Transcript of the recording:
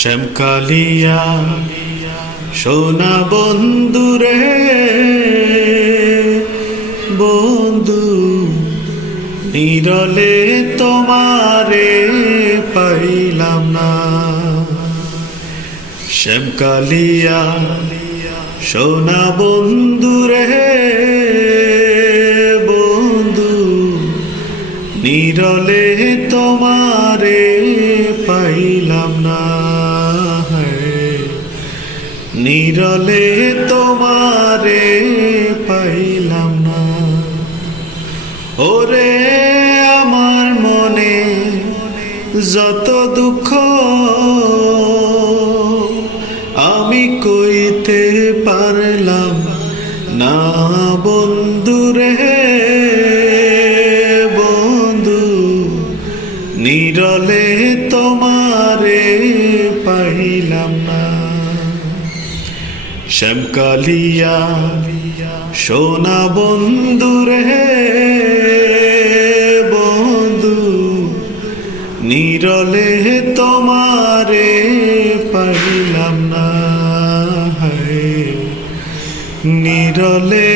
শ্যামকালিয়া সোনা বন্ধুরে বন্ধু নিরলে তোমারে পাইলাম না। শ্যামকালিয়া সোনা বন্ধুরে বন্ধু নিরলে তোমারে পাইলাম না। নিরলে তোমারে পাইলাম না। ওরে আমার মনে যত দুঃখ আমি কইতে পারলাম না বন্ধুরে বন্ধু নিরলে তোমারে পাইলাম না। শ্যামকালিয়া সোনা বন্ধুরে বন্ধু নিরলে তোমারে পাইলাম না। নিরলে